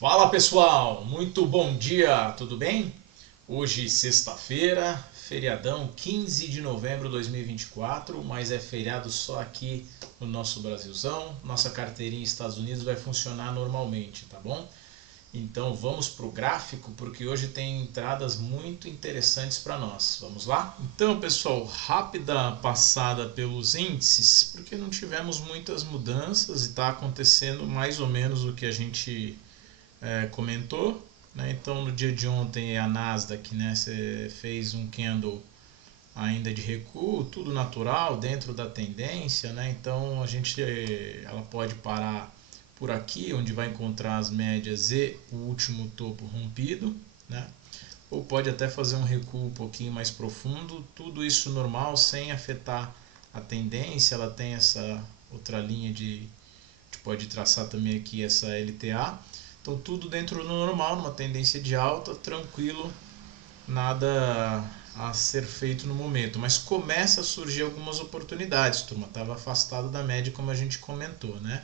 Fala pessoal, muito bom dia, tudo bem? Hoje sexta-feira, feriadão 15 de novembro de 2024, mas é feriado só aqui no nosso Brasilzão. Nossa carteirinha Estados Unidos vai funcionar normalmente, tá bom? Então vamos para o gráfico porque hoje tem entradas muito interessantes para nós. Vamos lá? Então pessoal, rápida passada pelos índices, porque não tivemos muitas mudanças e está acontecendo mais ou menos o que a gente comentou, né? Então no dia de ontem a Nasdaq, né, fez um candle ainda de recuo, tudo natural dentro da tendência, né? Então ela pode parar por aqui, onde vai encontrar as médias e o último topo rompido, né? Ou pode até fazer um recuo um pouquinho mais profundo, tudo isso normal, sem afetar a tendência. Ela tem essa outra linha de a gente pode traçar também aqui essa LTA. Então tudo dentro do normal, numa tendência de alta, tranquilo, nada a ser feito no momento. Mas começa a surgir algumas oportunidades, turma. Estava afastado da média, como a gente comentou, né?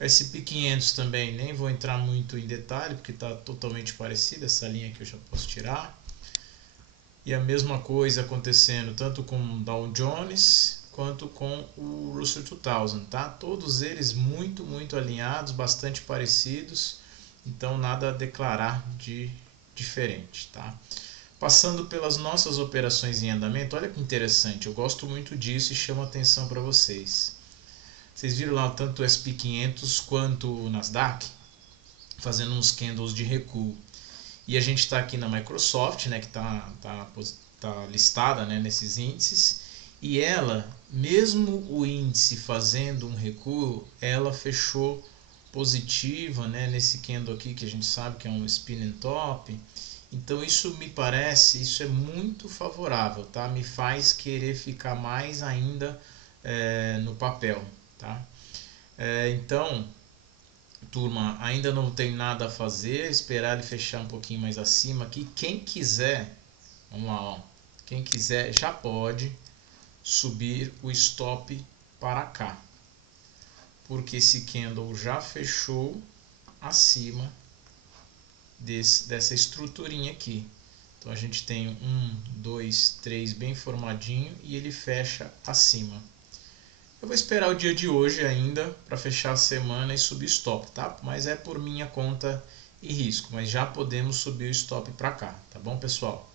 O SP500 também, nem vou entrar muito em detalhe, porque está totalmente parecido. Essa linha aqui eu já posso tirar. E a mesma coisa acontecendo tanto com o Dow Jones quanto com o Russell 2000, tá? Todos eles muito alinhados, bastante parecidos, então nada a declarar de diferente, tá? Passando pelas nossas operações em andamento, olha que interessante, eu gosto muito disso e chamo a atenção para vocês. Vocês viram lá tanto o SP500 quanto o Nasdaq fazendo uns candles de recuo. E a gente está aqui na Microsoft, né, que tá listada, né, nesses índices. E ela, mesmo o índice fazendo um recuo, ela fechou positiva, né, nesse candle aqui que a gente sabe que é um spinning top. Então isso me parece, isso é muito favorável, tá? Me faz querer ficar mais ainda no papel, tá? Então, turma, ainda não tem nada a fazer, esperar ele fechar um pouquinho mais acima aqui. Quem quiser, vamos lá, ó, quem quiser já pode subir o stop para cá, porque esse candle já fechou acima dessa estruturinha aqui. Então a gente tem um, dois, três bem formadinho e ele fecha acima. Eu vou esperar o dia de hoje ainda para fechar a semana e subir stop, tá? Mas é por minha conta e risco, mas já podemos subir o stop para cá, tá bom, pessoal?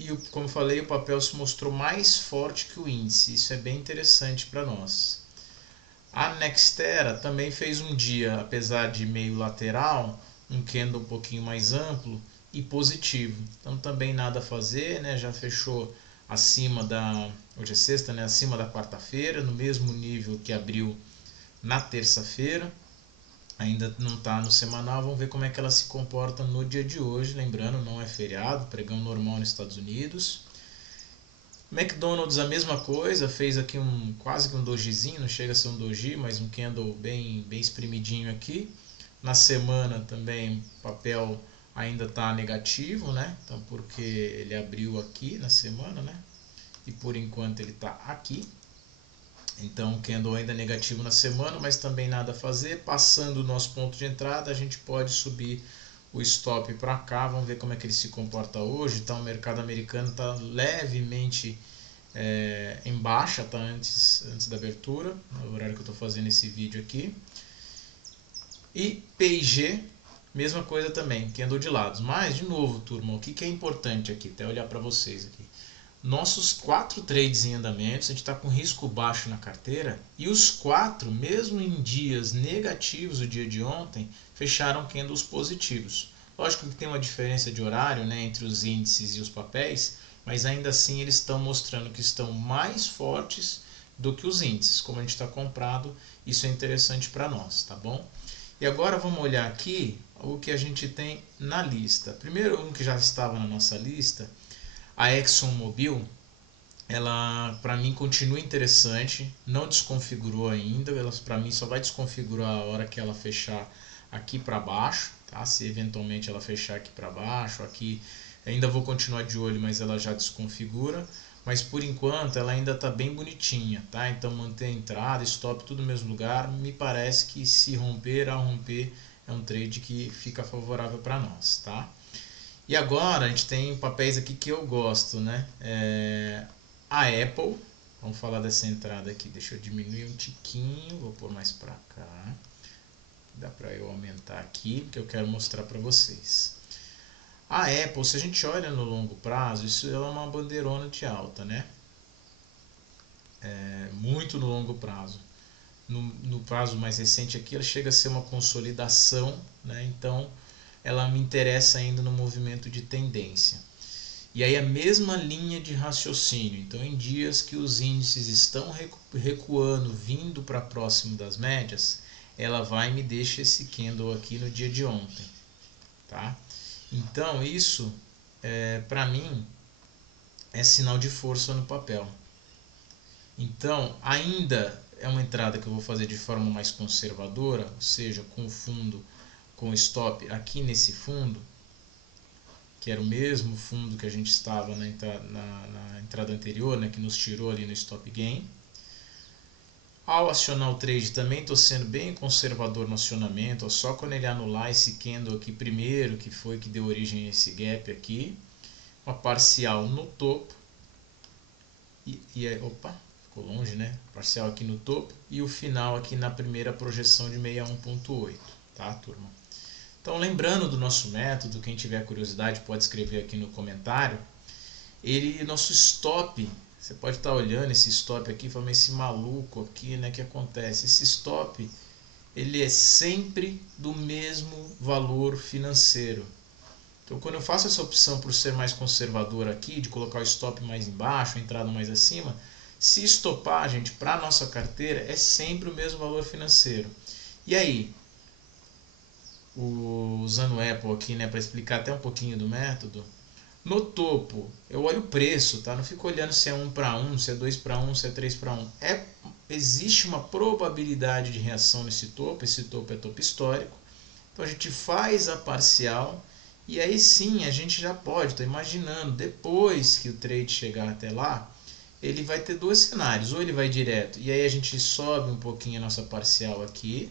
E como eu falei, o papel se mostrou mais forte que o índice, isso é bem interessante para nós. A Nextera também fez um dia, apesar de meio lateral, um candle um pouquinho mais amplo e positivo. Então também nada a fazer, né? Já fechou acima da, hoje é sexta, né? Acima da quarta-feira, no mesmo nível que abriu na terça-feira. Ainda não está no semanal, vamos ver como é que ela se comporta no dia de hoje. Lembrando, não é feriado, pregão normal nos Estados Unidos. McDonald's a mesma coisa, fez aqui quase que um dojizinho, não chega a ser um doji, mas um candle bem espremidinho aqui. Na semana também o papel ainda está negativo, né? Então porque ele abriu aqui na semana, né? E por enquanto ele está aqui. Então o candle ainda negativo na semana, mas também nada a fazer. Passando o nosso ponto de entrada, a gente pode subir o stop para cá. Vamos ver como é que ele se comporta hoje. Então o mercado americano está levemente em baixa, tá? Antes da abertura, no horário que eu estou fazendo esse vídeo aqui. E P&G, mesma coisa também, que andou de lados. Mas, de novo, turma, o que é importante aqui? Até olhar para vocês aqui. Nossos 4 trades em andamento, a gente está com risco baixo na carteira, e os 4, mesmo em dias negativos, o dia de ontem, fecharam candles positivos. Lógico que tem uma diferença de horário, né, entre os índices e os papéis, mas ainda assim eles estão mostrando que estão mais fortes do que os índices. Como a gente está comprado, isso é interessante para nós, tá bom? E agora vamos olhar aqui o que a gente tem na lista. Primeiro, um que já estava na nossa lista, a ExxonMobil, ela para mim continua interessante, não desconfigurou ainda, ela para mim só vai desconfigurar a hora que ela fechar aqui para baixo, tá? Se eventualmente ela fechar aqui para baixo, aqui ainda vou continuar de olho, mas ela já desconfigura. mas por enquanto ela ainda está bem bonitinha, tá? Então manter a entrada, stop, tudo no mesmo lugar. Me parece que se romper, ao romper, é um trade que fica favorável para nós, tá? E agora a gente tem papéis aqui que eu gosto, né? A Apple, vamos falar dessa entrada aqui. Deixa eu diminuir um tiquinho, vou pôr mais para cá. Dá para eu aumentar aqui, porque eu quero mostrar para vocês. A Apple, se a gente olha no longo prazo, isso é uma bandeirona de alta, né? Muito no longo prazo. No prazo mais recente aqui, ela chega a ser uma consolidação, né? Então, ela me interessa ainda no movimento de tendência. E aí a mesma linha de raciocínio. Então, em dias que os índices estão recuando, vindo para próximo das médias, ela vai e me deixa esse candle aqui no dia de ontem, tá? Então, isso, para mim, é sinal de força no papel. Então, ainda é uma entrada que eu vou fazer de forma mais conservadora, ou seja, com o fundo, com o stop aqui nesse fundo, que era o mesmo fundo que a gente estava na entrada anterior, né, que nos tirou ali no stop gain. Ao acionar o trade também estou sendo bem conservador no acionamento, só quando ele anular esse candle aqui primeiro, que foi que deu origem a esse gap aqui. Uma parcial no topo. Opa, ficou longe, né? Parcial aqui no topo e o final aqui na primeira projeção de 61.8, tá, turma? Então, lembrando do nosso método, quem tiver curiosidade pode escrever aqui no comentário. Nosso stop, você pode estar olhando esse stop aqui e falando, esse maluco aqui, né, que acontece? Esse stop, ele é sempre do mesmo valor financeiro. Então, quando eu faço essa opção por ser mais conservador aqui, de colocar o stop mais embaixo, a entrada mais acima, se estopar, gente, para a nossa carteira, é sempre o mesmo valor financeiro. E aí, usando o Apple aqui, né, para explicar até um pouquinho do método, no topo, eu olho o preço, tá? Não fico olhando se é 1 para 1, se é 2 para 1, se é 3 para 1. Existe uma probabilidade de reação nesse topo, esse topo é topo histórico. Então a gente faz a parcial e aí sim a gente já pode, estou imaginando, depois que o trade chegar até lá, ele vai ter dois cenários, ou ele vai direto e aí a gente sobe um pouquinho a nossa parcial aqui,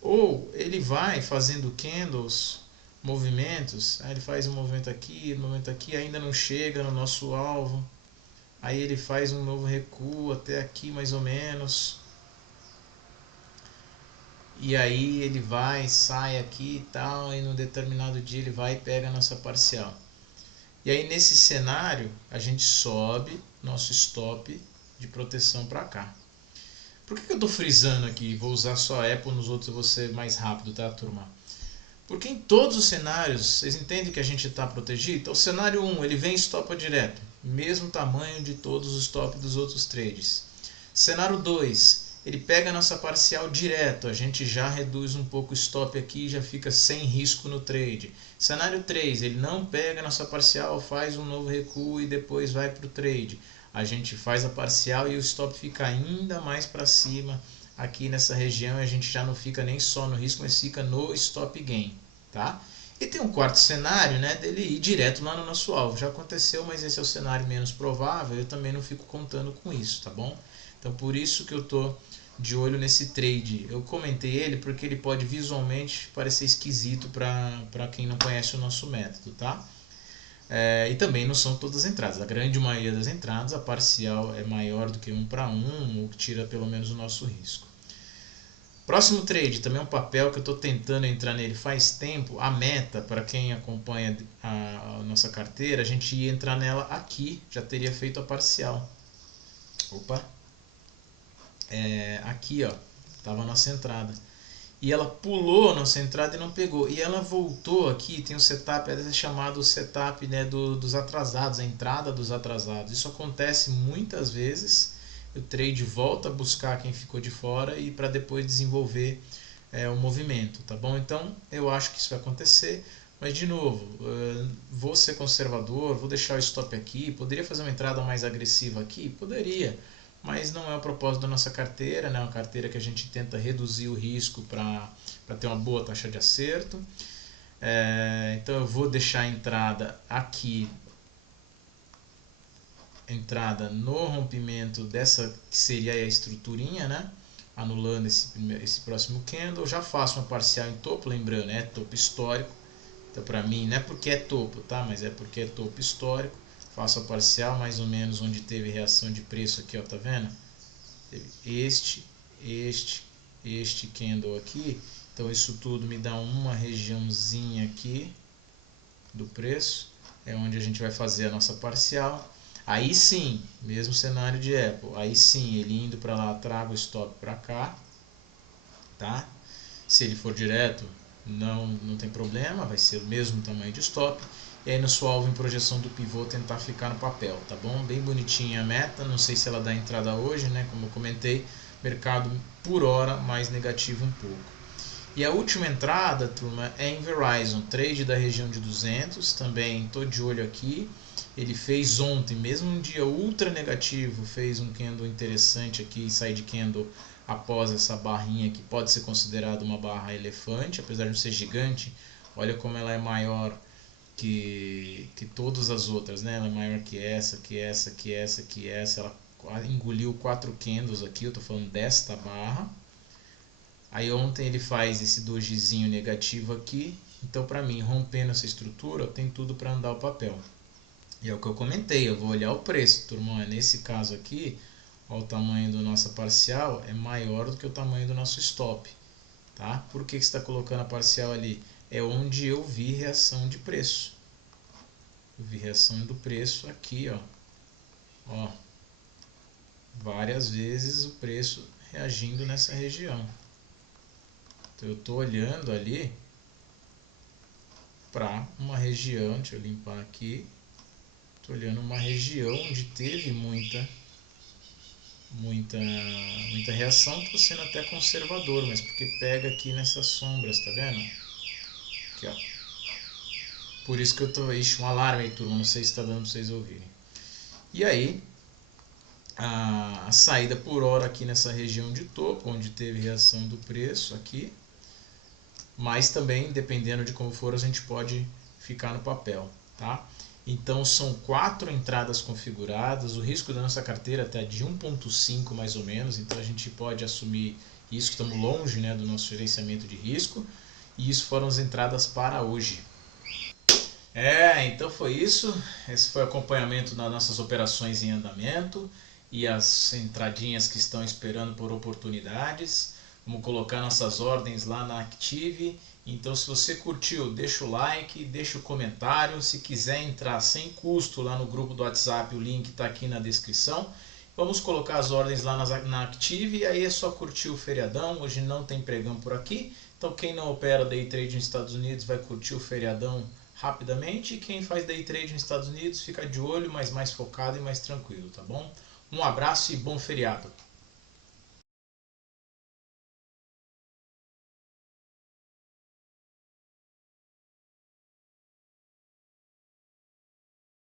ou ele vai fazendo candles, movimentos, aí ele faz um movimento aqui, ainda não chega no nosso alvo, aí ele faz um novo recuo até aqui mais ou menos, e aí ele vai, sai aqui e tal, e no determinado dia ele vai e pega a nossa parcial. E aí nesse cenário a gente sobe nosso stop de proteção para cá. Por que eu estou frisando aqui? Vou usar só a Apple, nos outros eu vou ser mais rápido, tá, turma? Porque em todos os cenários, vocês entendem que a gente está protegido? Então, o cenário 1, ele vem e stopa direto. Mesmo tamanho de todos os stops dos outros trades. Cenário 2, ele pega a nossa parcial direto. A gente já reduz um pouco o stop aqui e já fica sem risco no trade. Cenário 3, ele não pega a nossa parcial, faz um novo recuo e depois vai para o trade. A gente faz a parcial e o stop fica ainda mais para cima. Aqui nessa região a gente já não fica nem só no risco, mas fica no stop gain, tá? E tem um quarto cenário, né, dele ir direto lá no nosso alvo. Já aconteceu, mas esse é o cenário menos provável, eu também não fico contando com isso, tá bom? Então por isso que eu tô de olho nesse trade. Eu comentei ele porque ele pode visualmente parecer esquisito para quem não conhece o nosso método, tá? E também não são todas as entradas. A grande maioria das entradas, a parcial é maior do que 1 para 1, o que tira pelo menos o nosso risco. Próximo trade, também é um papel que eu estou tentando entrar nele faz tempo. A meta, para quem acompanha a nossa carteira, a gente ia entrar nela aqui, já teria feito a parcial. Opa! Aqui, ó, estava a nossa entrada. E ela pulou a nossa entrada e não pegou. E ela voltou aqui, tem um setup, é chamado setup, né, dos atrasados, a entrada dos atrasados. Isso acontece muitas vezes. O trade volta a buscar quem ficou de fora e para depois desenvolver o movimento, tá bom? Então eu acho que isso vai acontecer. Mas de novo, vou ser conservador, vou deixar o stop aqui. Poderia fazer uma entrada mais agressiva aqui? Poderia. Mas não é o propósito da nossa carteira, né? Uma carteira que a gente tenta reduzir o risco para ter uma boa taxa de acerto. Então eu vou deixar a entrada aqui entrada no rompimento dessa que seria a estruturinha, né? Anulando esse próximo candle, já faço uma parcial em topo, lembrando, é topo histórico. Então para mim não é porque é topo, tá? Mas é porque é topo histórico. Faço a parcial mais ou menos onde teve reação de preço aqui, ó, tá vendo? Teve este candle aqui. Então isso tudo me dá uma regiãozinha aqui do preço, é onde a gente vai fazer a nossa parcial. Aí sim, mesmo cenário de Apple, aí sim, ele indo para lá, trago o stop para cá, tá? Se ele for direto, não tem problema, vai ser o mesmo tamanho de stop. E aí no seu alvo em projeção do pivô tentar ficar no papel, tá bom? Bem bonitinha a meta, não sei se ela dá entrada hoje, né? Como eu comentei, mercado por hora mais negativo um pouco. E a última entrada, turma, é em Verizon, trade da região de 200, também estou de olho aqui. Ele fez ontem, mesmo um dia ultra negativo, fez um candle interessante aqui, side candle após essa barrinha que pode ser considerada uma barra elefante, apesar de não ser gigante. Olha como ela é maior que todas as outras, né? Ela é maior que essa, que essa, que essa, que essa. Ela engoliu 4 candles aqui, eu estou falando desta barra. Aí ontem ele faz esse dojizinho negativo aqui. Então para mim, rompendo essa estrutura, tem tudo para andar o papel. E é o que eu comentei, eu vou olhar o preço, turma. Nesse caso aqui, ó, o tamanho da nossa parcial é maior do que o tamanho do nosso stop. Tá? Por que você está colocando a parcial ali? É onde eu vi reação de preço. Eu vi reação do preço aqui, ó. Várias vezes o preço reagindo nessa região. Então eu estou olhando ali para uma região, deixa eu limpar aqui. Estou olhando uma região onde teve muita reação. Estou sendo até conservador, mas porque pega aqui nessas sombras, tá vendo? Aqui, ó. Por isso que eu estou... Ixi, um alarme aí, turma. Não sei se está dando para vocês ouvirem. E aí, a saída por hora aqui nessa região de topo, onde teve reação do preço aqui. Mas também, dependendo de como for, a gente pode ficar no papel, tá? Então são 4 entradas configuradas, o risco da nossa carteira está de 1.5 mais ou menos, então a gente pode assumir isso, que estamos longe, né, do nosso gerenciamento de risco, e isso foram as entradas para hoje. Então foi isso, esse foi o acompanhamento das nossas operações em andamento e as entradinhas que estão esperando por oportunidades. Vamos colocar nossas ordens lá na Active. Então se você curtiu, deixa o like, deixa o comentário. Se quiser entrar sem custo lá no grupo do WhatsApp, o link está aqui na descrição. Vamos colocar as ordens lá na Active e aí é só curtir o feriadão. Hoje não tem pregão por aqui. Então quem não opera Day Trade nos Estados Unidos vai curtir o feriadão rapidamente. E quem faz Day Trade nos Estados Unidos fica de olho, mas mais focado e mais tranquilo, tá bom? Um abraço e bom feriado.